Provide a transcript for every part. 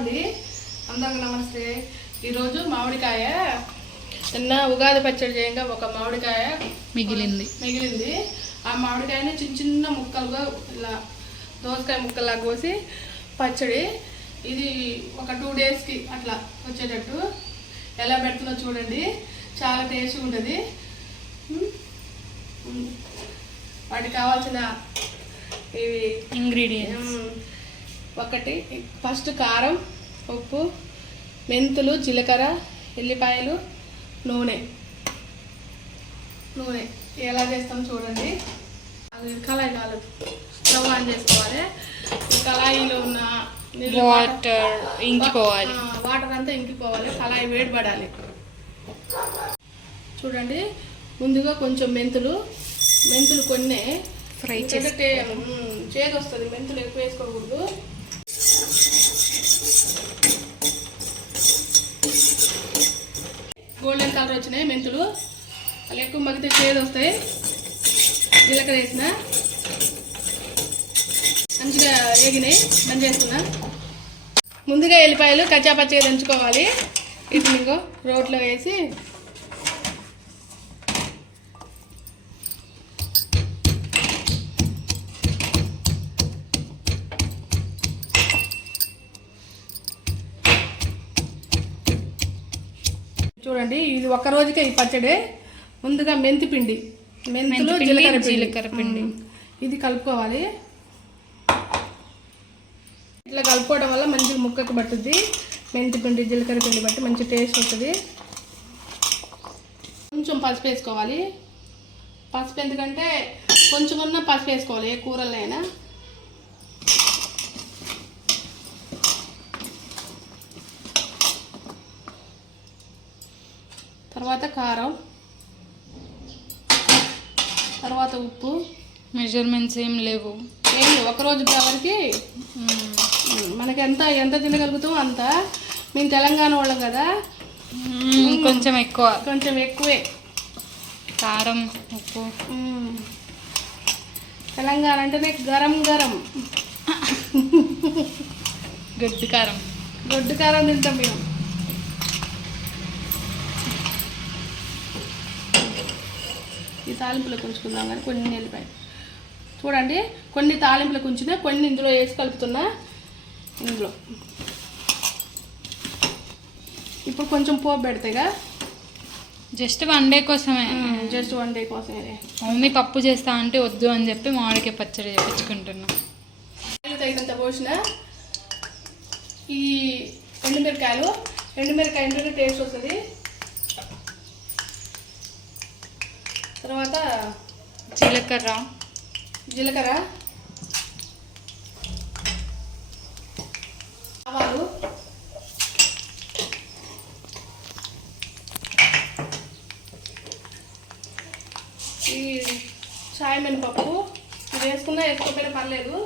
అండి అందరికి నమస్తే. ఈరోజు మామిడికాయ నిన్న ఉగాది పచ్చడి చేయంగా ఒక మామిడికాయ మిగిలింది. మిగిలింది. ఆ మామిడికాయని చిన్న చిన్న ముక్కలుగా ఇలా దోసకాయ ముక్కల్లా కోసి పచ్చడి. ఇది ఒక టూ డేస్కి అట్లా వచ్చేటట్టు. ఎలా పెడుతుందో చూడండి. చాలా టేస్ట్గా ఉంటుంది. వాటికి కావాల్సిన ఇవి ఇంగ్రీడియంట్స్ ఒకటి. ఫస్ట్ కారం ఉప్పు మెంతులు జీలకర్ర ఎల్లిపాయలు నూనె. నూనె. ఎలా చేస్తాం చూడండి. అది కళాయి కాదు. స్టవ్ ఆన్ చేసుకోవాలి. కళాయిలో ఉన్న వాటర్ ఇంకిపోవాలి. వాటర్ అంతా ఇంకిపోవాలి. కళాయి వేడిపడాలి. చూడండి. ముందుగా కొంచెం మెంతులు. మెంతులు కొన్ని ఫ్రై మ్మ్, చేదు వస్తుంది. మెంతులు ఎక్కువ వేసుకోకూడదు. గోల్డెన్ కలర్ వచ్చినాయి మెంతులు. అలా ఎక్కువ మగ్గితే చేదు వస్తాయి. జీలకర్ర వేసిన. మంచిగా వేగినాయి. మంచి వేస్తున్నా ముందుగా ఎల్లిపాయలు కచ్చాపచ్చిగా దంచుకోవాలి. వీటిని ఇంకో రోట్లో వేసి చూడండి ఇది ఒక్క రోజుకే ఈ పచ్చడి. ముందుగా మెంతి పిండి. మెంతులు మెంతిపిండి, జీలకర్ర పిండి. జీలకర్ర పిండి. ఇది కలుపుకోవాలి. ఇట్లా కలుపుకోవడం వల్ల మంచిగా ముక్కకు పట్టుద్ది. మెంతి పిండి జీలకర్ర పిండి బట్టి మంచి టేస్ట్ వస్తుంది. కొంచెం పసుపు వేసుకోవాలి. పసుపు ఎందుకంటే కొంచెం ఉన్న పసుపు వేసుకోవాలి ఏ కూరలైనా తర్వాత కారం తర్వాత ఉప్పు. మెజర్మెంట్స్ ఏం లేవు. ఏమి ఒక రోజు వరకు మనకి ఎంత ఎంత తినగలుగుతామో అంత. మేము తెలంగాణ వాళ్ళం కదా. మ్మ్, కొంచెం ఎక్కువ. కొంచెం ఎక్కువే. కారం ఉప్పు. తెలంగాణ అంటేనే గరం గరం. గడ్డి కారం. గొడ్డు కారం తింటాం మేము. ఈ తాలింపులకు ఉంచుకుందాం కానీ కొన్ని వెళ్ళిపోయి చూడండి కొన్ని తాలింపులకు ఉంచిన కొన్ని ఇందులో వేసి కలుపుతున్నా. ఇందులో. ఇప్పుడు కొంచెం పోపు పెడతాయిగా. జస్ట్ వన్ డే కోసమే. జస్ట్ వన్ డే కోసమే. మమ్మీ పప్పు చేస్తా అంటే వద్దు అని చెప్పి మామిడికాయ పచ్చడి చేపించుకుంటున్నా. తగినంత పోసిన ఈ ఎండుమిరకాయలు ఎండుమిరకాయ ఎండునే టేస్ట్ వస్తుంది. తర్వాత జీలకర్ర. జీలకర్ర ఆవాలు ఈ చాయ్ మినపప్పు. ఇది వేసుకున్నా వేసుకోకపోయినా పర్లేదు.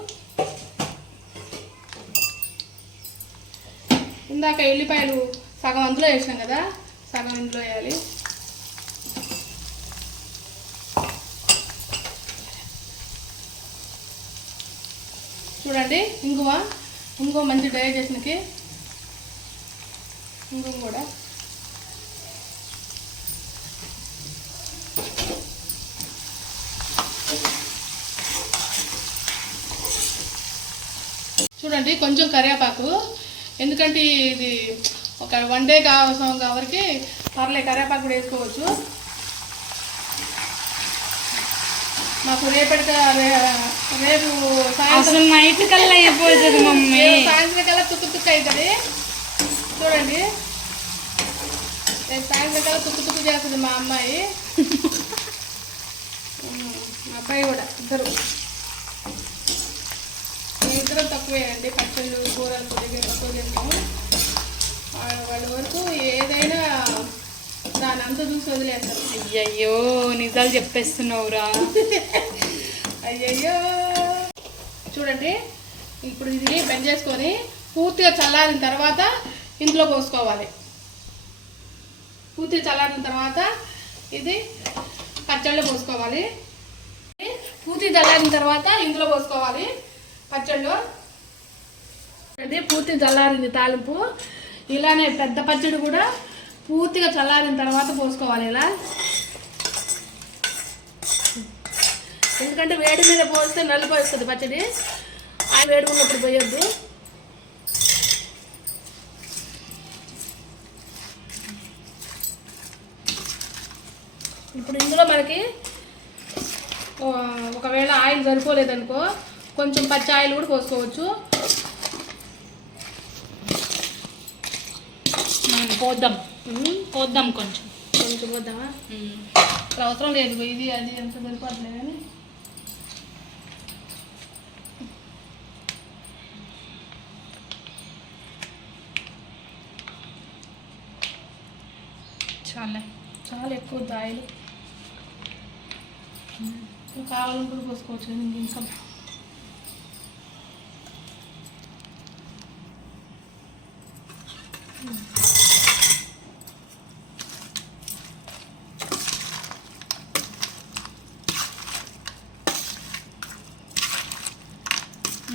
ఇందాక ఎల్లిపాయలు సగం అందులో వేసినాం కదా సగం ఇందులో వేయాలి. చూడండి ఇంగువ ఇంగువ మంచి డైజెషన్కి ఇంగువ కూడా. చూడండి కొంచెం కరివేపాకు ఎందుకంటే ఇది ఒక వన్ డే కావాల్సిన కాబట్టి పర్లే కరివేపాకు కూడా వేసుకోవచ్చు. మాకు రేపటి రేపు సాయంత్రం నైట్ కల్లా అయిపోతుంది మమ్మీ. సాయంత్రం కల్లా తుక్కు తుక్కు అవుతుంది. చూడండి. రేపు సాయంత్రం కల్లా తుక్కు తుక్కు చేస్తుంది మా అమ్మాయి. మా అబ్బాయి కూడా ఇద్దరు. ఇద్దరం తక్కువే అండి పచ్చళ్ళు కూరలు కొద్దిగా తక్కువ వా- వాళ్ళ వరకు ఏదైనా దాని అంతా చూసి వదిలేస్తారు అయ్యయ్యో నిజాలు చెప్పేస్తున్నావురా. అయ్యయ్యో. చూడండి ఇప్పుడు ఇది బెండ్ చేసుకొని పూర్తిగా చల్లారిన తర్వాత ఇందులో పోసుకోవాలి. పూర్తిగా చల్లారిన తర్వాత ఇది పచ్చళ్ళు పోసుకోవాలి. పూర్తి చల్లారిన తర్వాత ఇందులో పోసుకోవాలి పచ్చళ్ళు. అది పూర్తి చల్లారింది తాలింపు. ఇలానే పెద్ద పచ్చడి కూడా పూర్తిగా చల్లారిన తర్వాత పోసుకోవాలి ఇలా ఎందుకంటే వేడి మీద పోస్తే నలిపోస్తుంది పచ్చడి. ఆ వేడి ఉన్నప్పుడు పోయొద్దు. ఇప్పుడు ఇందులో మనకి ఒకవేళ ఆయిల్ సరిపోలేదనుకో కొంచెం పచ్చి ఆయిల్ కూడా పోసుకోవచ్చు. పోద్దాం. పోద్దాం కొంచెం. కొంచెం పోద్దామా? అవసరం లేదు ఇది అది ఎంత సరిపోవట్లే కానీ చాలా. చాలా ఎక్కువ ఇంకా కావాలనుకుంటే పోసుకోవచ్చు ఇంక ఇంకా.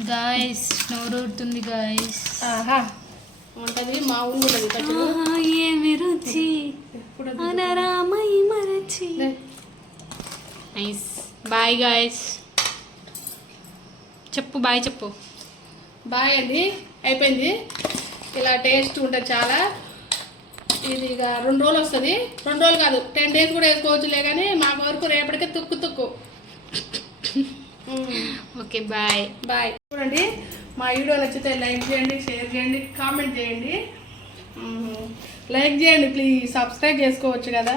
గాయస్ నోరూరుతుంది గాయస్ ఆహా. ఉంటుంది మా పచ్చడి ఏమి రుచి? అనరామై మరచి. నైస్ బాయ్ గాయస్ చెప్పు బాయ్ చెప్పు. బాయ్ అండి. అయిపోయింది. ఇలా టేస్ట్ ఉంటుంది చాలా. ఇది ఇక రెండు రోజులు వస్తుంది. రెండు రోజులు కాదు టెన్ డేస్ కూడా వేసుకోవచ్చులే కానీ మాకు వరకు రేపటికే తుక్కు తుక్కు. Okay bye. బాయ్. చూడండి మా వీడియో నచ్చితే లైక్ చేయండి షేర్ చేయండి కామెంట్ చేయండి. లైక్ చేయండి ప్లీజ్. సబ్స్క్రైబ్ చేసుకోవచ్చు కదా.